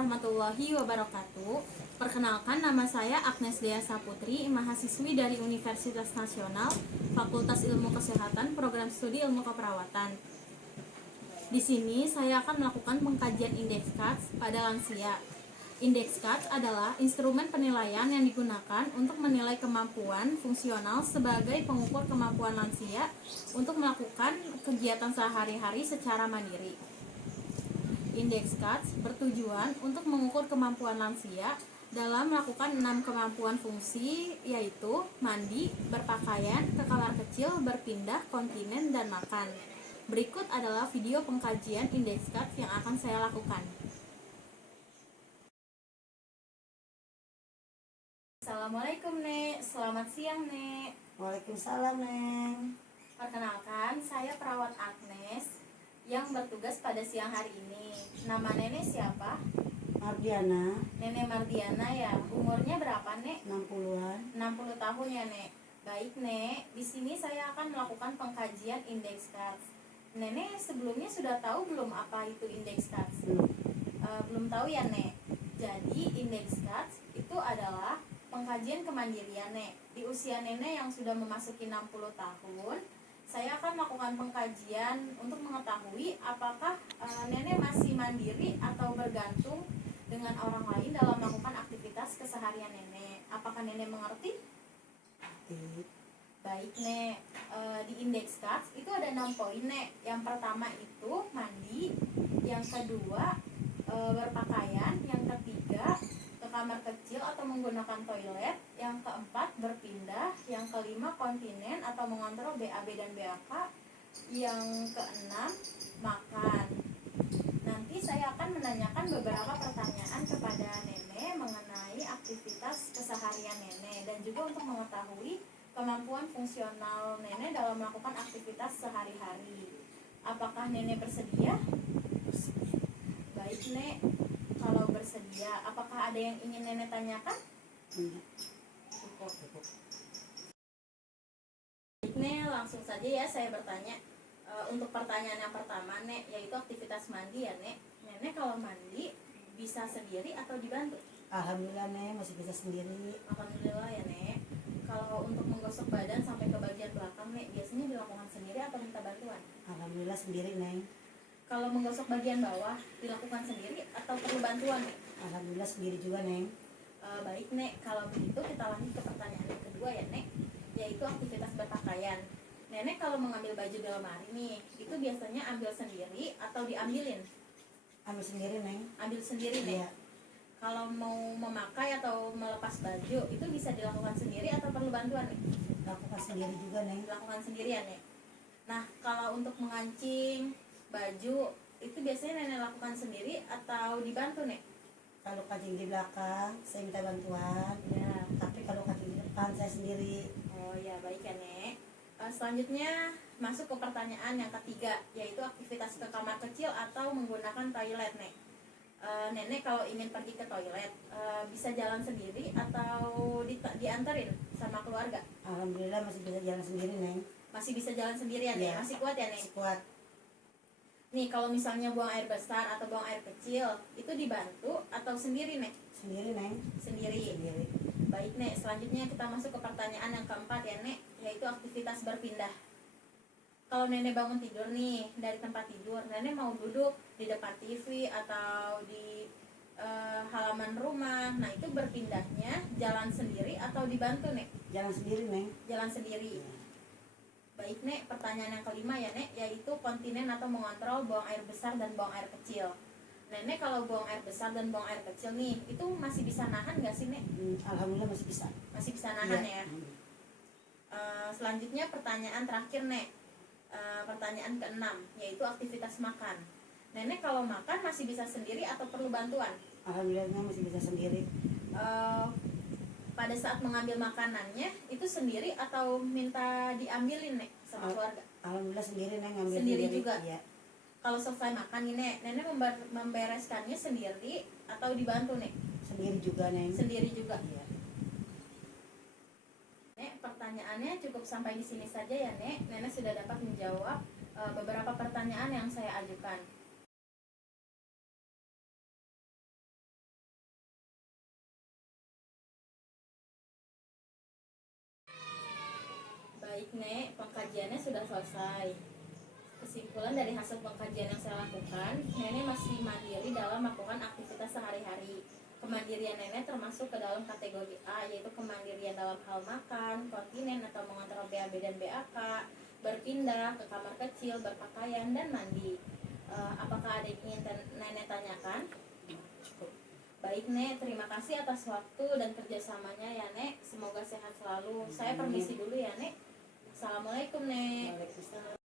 warahmatullahi wabarakatuh. Perkenalkan, nama saya Agnes Dea Saputri, mahasiswi dari Universitas Nasional, Fakultas Ilmu Kesehatan, Program Studi Ilmu Keperawatan. Di sini saya akan melakukan pengkajian indeks CATS pada lansia. Indeks CATS adalah instrumen penilaian yang digunakan untuk menilai kemampuan fungsional sebagai pengukur kemampuan lansia untuk melakukan kegiatan sehari-hari secara mandiri. Indeks CATS bertujuan untuk mengukur kemampuan lansia dalam melakukan 6 kemampuan fungsi, yaitu mandi, berpakaian, ke kamar kecil, berpindah, kontinen, dan makan. Berikut adalah video pengkajian indeks CATS yang akan saya lakukan. Assalamualaikum, Nek. Selamat siang, Nek. Waalaikumsalam, Neng. Perkenalkan, saya perawat Agnes yang bertugas pada siang hari ini. Nama Nenek siapa? Mardiana, Nenek Mardiana ya. Umurnya berapa, Nek? 60-an. 60 tahun ya, Nek. Baik, Nek. Di sini saya akan melakukan pengkajian indeks CATS. Nenek sebelumnya sudah tahu belum apa itu indeks CATS? Belum tahu ya, Nek. Jadi indeks CATS itu adalah pengkajian kemandirian, Nek. Di usia Nenek yang sudah memasuki 60 tahun, saya akan melakukan pengkajian untuk mengetahui apakah Nenek masih mandiri atau bergantung dengan orang lain dalam melakukan aktivitas keseharian Nenek. Apakah Nenek mengerti? Baik, Nek. Di indeks CATS itu ada 6 poin, Nek. Yang pertama itu mandi, yang kedua berpakaian, yang ketiga ke kamar kecil atau menggunakan toilet, yang keempat berpindah, yang kelima kontinen atau mengontrol BAB dan BAK, yang keenam makan. Nanti saya akan menanyakan beberapa pertanyaan kepada Nenek mengenai aktivitas keseharian Nenek dan juga untuk mengetahui kemampuan fungsional Nenek dalam melakukan aktivitas sehari-hari. Apakah Nenek bersedia? Baik, Nek. Kalau bersedia, apakah ada yang ingin Nenek tanyakan? Cukup. Baik, Nek, langsung saja ya saya bertanya. Untuk pertanyaan yang pertama, Nek, yaitu aktivitas mandi ya, Nek. Nenek kalau mandi bisa sendiri atau dibantu? Alhamdulillah, Neng, masih bisa sendiri. Alhamdulillah ya, Nek. Kalau untuk menggosok badan sampai ke bagian belakang, Nek, biasanya dilakukan sendiri atau minta bantuan? Alhamdulillah sendiri, Neng. Kalau menggosok bagian bawah dilakukan sendiri atau perlu bantuan, Nek? Alhamdulillah sendiri juga, Neng. Baik, Nek. Kalau begitu kita lanjut ke pertanyaan yang kedua ya, Nek, yaitu aktivitas berpakaian. Nenek kalau mengambil baju di lemari nih, itu biasanya ambil sendiri atau diambilin? Ambil sendiri, Neng. Ambil sendiri, Nek. Iya. Kalau mau memakai atau melepas baju itu bisa dilakukan sendiri atau perlu bantuan, Nek? Lakukan sendiri juga, Neng. Dilakukan sendiri ya, Nek. Nah, kalau untuk mengancing baju itu biasanya Nenek lakukan sendiri atau dibantu, Nek? Kalau kancing di belakang, saya minta bantuan. Ya. Tapi kalau kancing di depan, saya sendiri. Oh ya, baik ya, Nek. Selanjutnya masuk ke pertanyaan yang ketiga, yaitu aktivitas ke kamar kecil atau menggunakan toilet, Nek. Nenek kalau ingin pergi ke toilet bisa jalan sendiri atau diantarin sama keluarga? Alhamdulillah masih bisa jalan sendiri, Neng. Masih bisa jalan sendirian ya? Iya. Masih kuat ya, Nek? Masih kuat. Nih kalau misalnya buang air besar atau buang air kecil itu dibantu atau sendiri, Nek? Sendiri, Neng. Sendiri. Sendiri. Baik, Nek, selanjutnya kita masuk ke pertanyaan yang keempat ya, Nek, yaitu aktivitas berpindah. Kalau Nenek bangun tidur nih dari tempat tidur, Nenek mau duduk di depan TV atau di halaman rumah, nah itu berpindahnya jalan sendiri atau dibantu, Nek? Jalan sendiri, Neng. Jalan sendiri. Baik, Nek, pertanyaan yang kelima ya, Nek, yaitu kontinen atau mengontrol buang air besar dan buang air kecil. Nenek kalau buang air besar dan buang air kecil nih, itu masih bisa nahan gak sih, Nek? Alhamdulillah masih bisa. Masih bisa nahan Iya. ya. Selanjutnya pertanyaan terakhir, Nek. Pertanyaan ke-6, yaitu aktivitas makan. Nenek kalau makan masih bisa sendiri atau perlu bantuan? Alhamdulillah masih bisa sendiri. Pada saat mengambil makanannya itu sendiri atau minta diambilin, Nek, sama keluarga? Alhamdulillah sendiri, Neng, ngambil Sendiri juga? Iya. Kalau selesai makan nih, Nek, Nenek membereskannya sendiri atau dibantu, Nek? Sendiri juga, Neng. Sendiri juga. Iya. Nek, pertanyaannya cukup sampai di sini saja ya, Nek. Nenek sudah dapat menjawab beberapa pertanyaan yang saya ajukan. Baik, Nek, pengkajiannya sudah selesai. Kesimpulan dari hasil pengkajian yang saya lakukan, Nenek masih mandiri dalam melakukan aktivitas sehari-hari. Kemandirian Nenek termasuk ke dalam kategori A, yaitu kemandirian dalam hal makan, kontinen atau mengontrol BAB dan BAK, berpindah ke kamar kecil, berpakaian, dan mandi. Apakah ada yang ingin Nenek tanyakan? Baik, Nek, terima kasih atas waktu dan kerjasamanya ya, Nek. Semoga sehat selalu. Saya permisi dulu ya, Nek. Assalamualaikum, Nek. Waalaikumsalam.